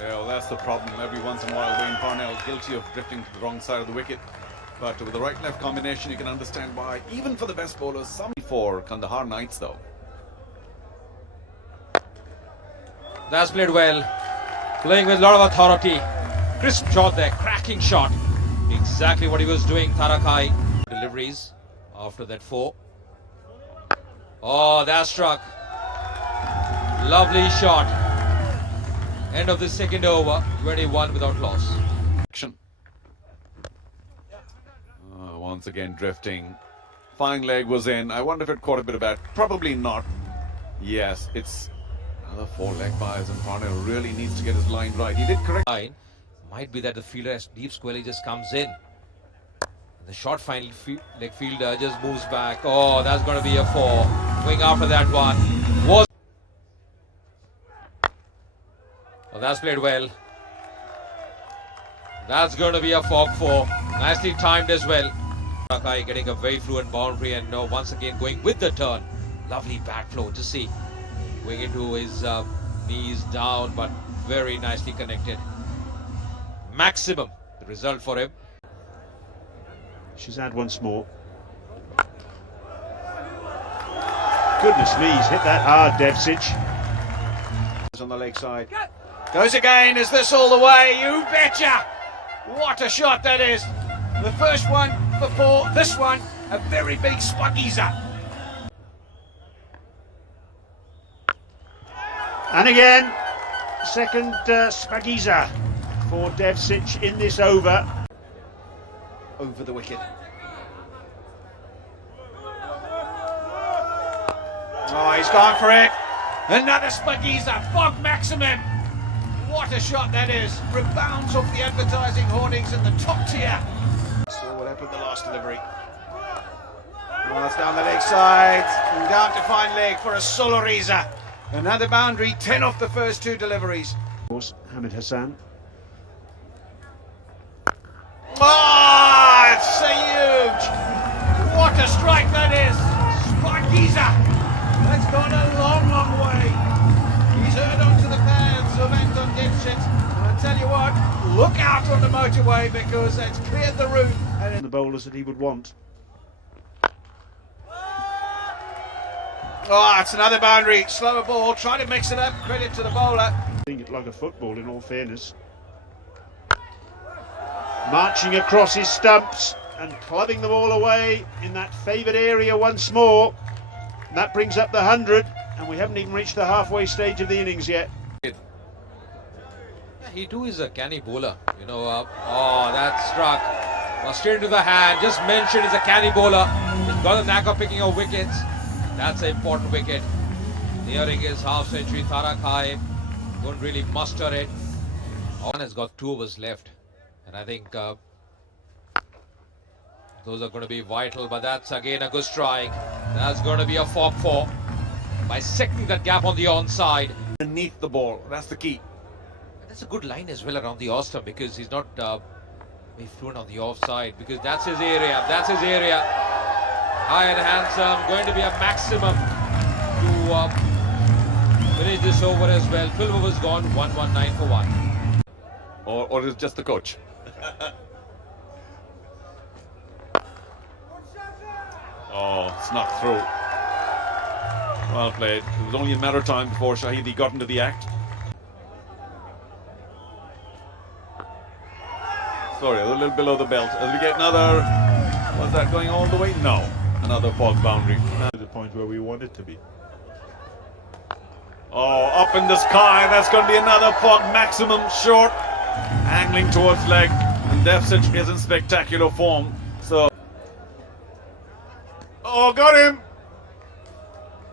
Yeah, well, that's the problem. Every once in a while, Wayne Parnell is guilty of drifting to the wrong side of the wicket. But with the right-left combination, you can understand why, even for the best bowlers, some for Kandahar Knights, though. That's played well. Playing with a lot of authority. Crisp shot there, cracking shot. Exactly what he was doing, Tarakai. Deliveries after that 4. Oh, that struck. Lovely shot. End of the second over, 21 without loss. Once again drifting. Fine leg was in. I wonder if it caught a bit of bat. Probably not. Yes, it's another 4 leg byes, and Parnell really needs to get his line right. He did correct. Might be that the fielder as deep squarely just comes in. The short final leg fielder just moves back. Oh, that's going to be a 4. Going after that one. Oh, that's played well. That's going to be a fork 4. Nicely timed as well. Tarakai getting a very fluent boundary, and once again going with the turn. Lovely bat flow to see. Going into his knees down, but very nicely connected. Maximum the result for him. She's had once more. Goodness me, he's hit that hard, Devcic. On the leg side. Goes again. Is this all the way? You betcha! What a shot that is. The first one for 4. This one, a very big spuggizer. And again, second spuggizer for Devcic in this over. Over the wicket. Oh, he's gone for it. Another spuggizer. Fog maximum. What a shot that is. Rebounds off the advertising hoardings in the top tier. Saw what happened the last delivery. Oh, it's down the leg side. And down to fine leg for a Soloriza. Another boundary. 10 off the first 2 deliveries. Of course, Hamid Hassan. Oh, it's a huge. What a strike that is. Sparkiza. That's gone a long, long way. He's heard onto the paths of Anton Devcic. And I tell you what, look out on the motorway, because that's cleared the route. And The bowlers that he would want. oh, it's another boundary. Slower ball. Try to mix it up. Credit to the bowler. Seeing it like a football, in all fairness. Marching across his stumps and clubbing them all away in that favoured area once more. And that brings up the 100, and we haven't even reached the halfway stage of the innings yet. Yeah, he too is a canny bowler. Oh, that struck. Well, straight into the hand. Just mentioned he's a canny bowler. He's got the knack of picking up wickets. That's an important wicket. Nearing his half century. Tarakai couldn't really muster it. One has got 2 overs left. And I think those are going to be vital, but that's again a good strike. That's going to be a fork 4 by secting that gap on the onside. Beneath the ball, that's the key. That's a good line as well around the off stump, because he's not very fluent on the offside, because that's his area. That's his area. High and handsome, going to be a maximum to finish this over as well. 12 overs gone, 119 for 1. Or is it just the coach? Oh, it's not through. Well played. It was only a matter of time before Shahidi got into the act. Sorry, a little below the belt. As we get another... Was that going all the way? No. Another fog boundary. To the point where we want it to be. Oh, up in the sky. That's going to be another fog maximum short. Angling towards leg. And Devcic is in spectacular form. So... Oh, got him!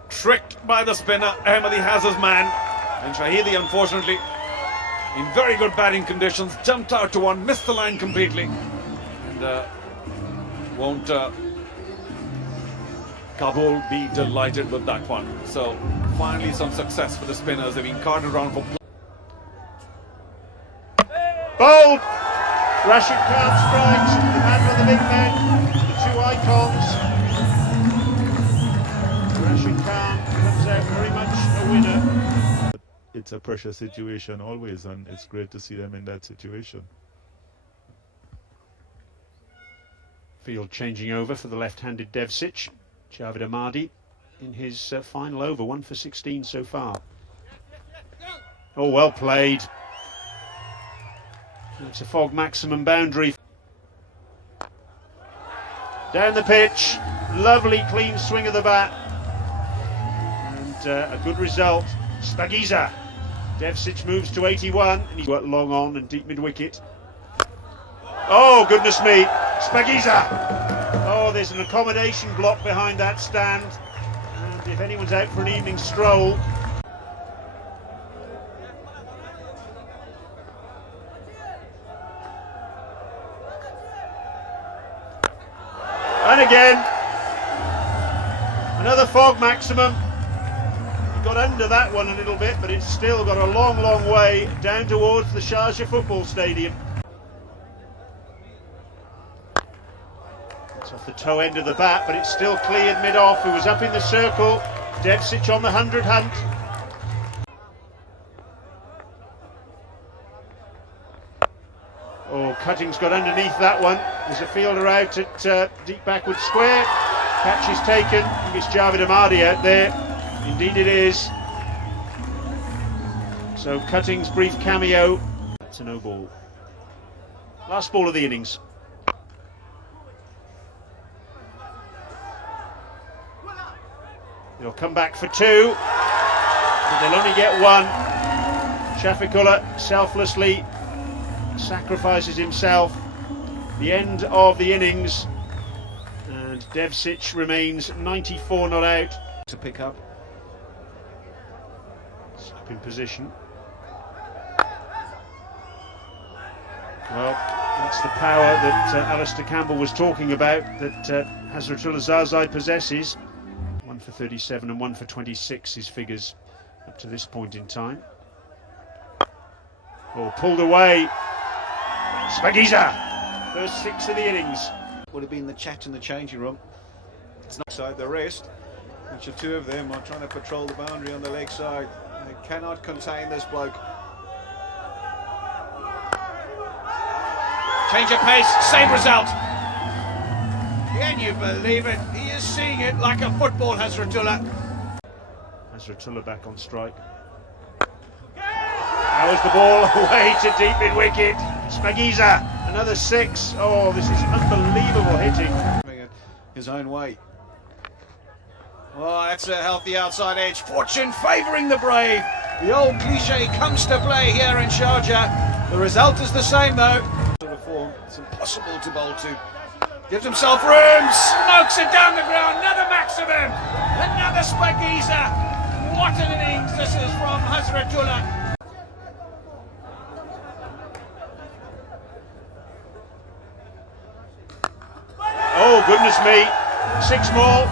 Tricked by the spinner. Ahmadi has his man. And Shahidi, unfortunately, in very good batting conditions, jumped out to one, missed the line completely. And won't Kabul be delighted with that one. So, finally some success for the spinners. They've been carted around for... Bold! Rashid Khan strikes, the man with the big men, the 2 icons. Rashid Khan comes out very much a winner. It it's a pressure situation always, and it's great to see them in that situation. Field changing over for the left-handed Devcic. Javed Ahmadi in his final over, 1 for 16 so far. Oh, well played. It's a fog maximum boundary. Down the pitch, lovely clean swing of the bat. And a good result. Spagiza. Devcic moves to 81, and he's worked long on and deep mid-wicket. Oh, goodness me. Spagiza. Oh, there's an accommodation block behind that stand. And if anyone's out for an evening stroll. And again, another fog maximum. He got under that one a little bit, but it's still got a long, long way down towards the Sharjah football stadium. It's off the toe end of the bat, but it's still cleared mid-off. Who was up in the circle. Devcic on the 100 hunt. Oh, Cutting's got underneath that one. There's a fielder out at deep backward square. Catch is taken. I think it's Javed Ahmadi out there. Indeed it is. So Cutting's brief cameo. That's a no ball. Last ball of the innings. They'll come back for 2, but they'll only get 1. Shafiqullah selflessly sacrifices himself. The end of the innings, and Devcic remains 94 not out. To pick up. Slap in position. Well, that's the power that Alistair Campbell was talking about, that Hazratullah Zazai possesses. 1 for 37 and 1 for 26, his figures up to this point in time. Oh, pulled away. Spagiza! First 6 of the innings. Would have been the chat in the changing room. It's not side the rest, which are 2 of them are trying to patrol the boundary on the leg side. They cannot contain this bloke. Change of pace, same result. Can you believe it? He is seeing it like a football, Hazratullah. Hazratullah back on strike. That was the ball away to deep mid-wicket. Spagiza, another 6. Oh, this is unbelievable hitting. His own way. Oh, that's a healthy outside edge. Fortune favouring the brave. The old cliche comes to play here in Sharjah. The result is the same though. Sort of form, it's impossible to bowl to. Gives himself room, smokes it down the ground. Another maximum, another Spagiza. What an innings this is from Hazratullah. Oh, goodness me. 6 more.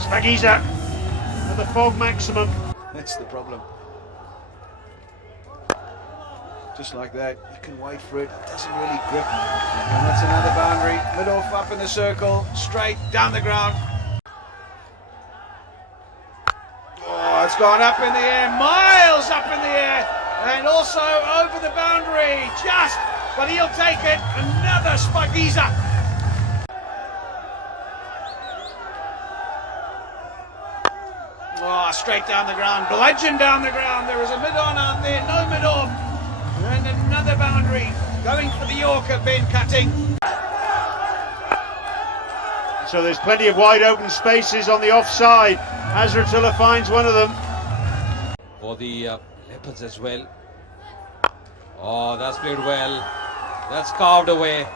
Spagiza. Another fog maximum. That's the problem. Just like that, you can wait for it. It doesn't really grip. And that's another boundary. Mid-off up in the circle, straight down the ground. Oh, it's gone up in the air, miles up in the air, and also over the boundary. Just, but he'll take it. Another Spagiza. Oh, straight down the ground, bludgeon down the ground. There was a mid-on out there, no mid-off. And another boundary, going for the Yorker, Ben Cutting. So there's plenty of wide open spaces on the offside. Hazratullah finds one of them. For the Leopards as well. Oh, that's played well. That's carved away.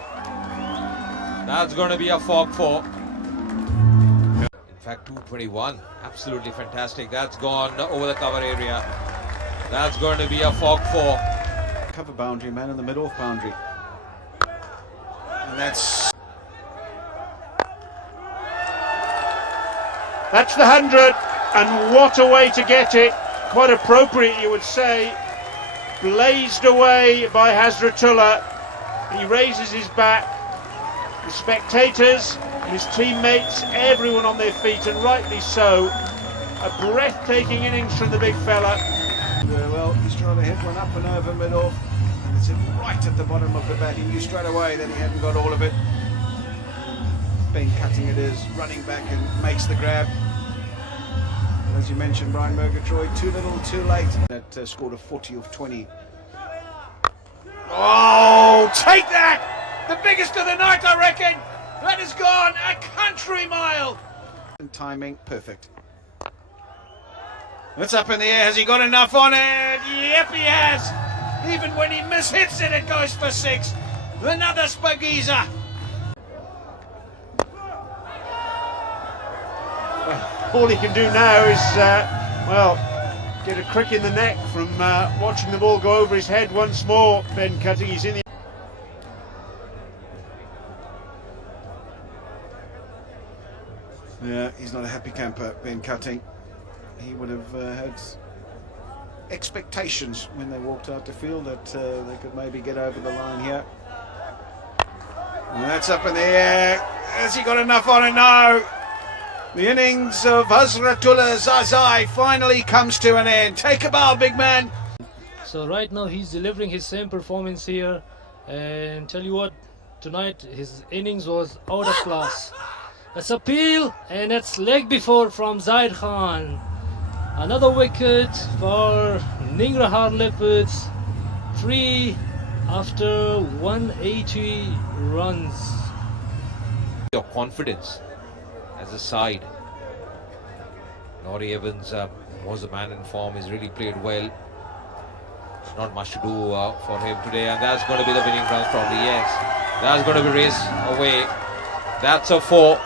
That's going to be a fog 4. In fact, 221. Absolutely fantastic. That's gone over the cover area. That's going to be a fog 4. Cover boundary, man in the mid-off boundary. And that's the 100, and what a way to get it. Quite appropriate, you would say. Blazed away by Hazratullah. He raises his bat. The spectators, his teammates, everyone on their feet, and rightly so. A breathtaking innings from the big fella. He's trying to hit one up and over mid-off, and it's right at the bottom of the bat. He knew straight away that he hadn't got all of it. Ben Cutting it is, running back and makes the grab. As you mentioned, Brian Murgatroyd, too little, too late. That scored a 40 of 20. Oh, take that! The biggest of the night, I reckon. That has gone a country mile. And timing, perfect. It's up in the air. Has he got enough on it? Yep, he has. Even when he mishits it, it goes for 6. Another Spagiza. All he can do now is, well, get a crick in the neck from watching the ball go over his head once more. Ben Cutting, he's in the... Yeah, he's not a happy camper, Ben Cutting. He would have had expectations when they walked out the field that they could maybe get over the line here. And that's up in the air. Has he got enough on it? No. The innings of Hazratullah Zazai finally comes to an end. Take a bow, big man. So right now he's delivering his same performance here, and tell you what, tonight his innings was out of class. That's a peel, and that's leg before from Zaid Khan. Another wicket for Nangarhar Leopards. 3 after 180 runs. Your confidence as a side. Laurie Evans was a man in form. He's really played well. Not much to do for him today, and that's going to be the winning run probably. Yes, that's going to be raced away. That's a 4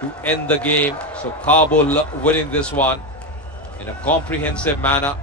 to end the game. So Kabul winning this one in a comprehensive manner.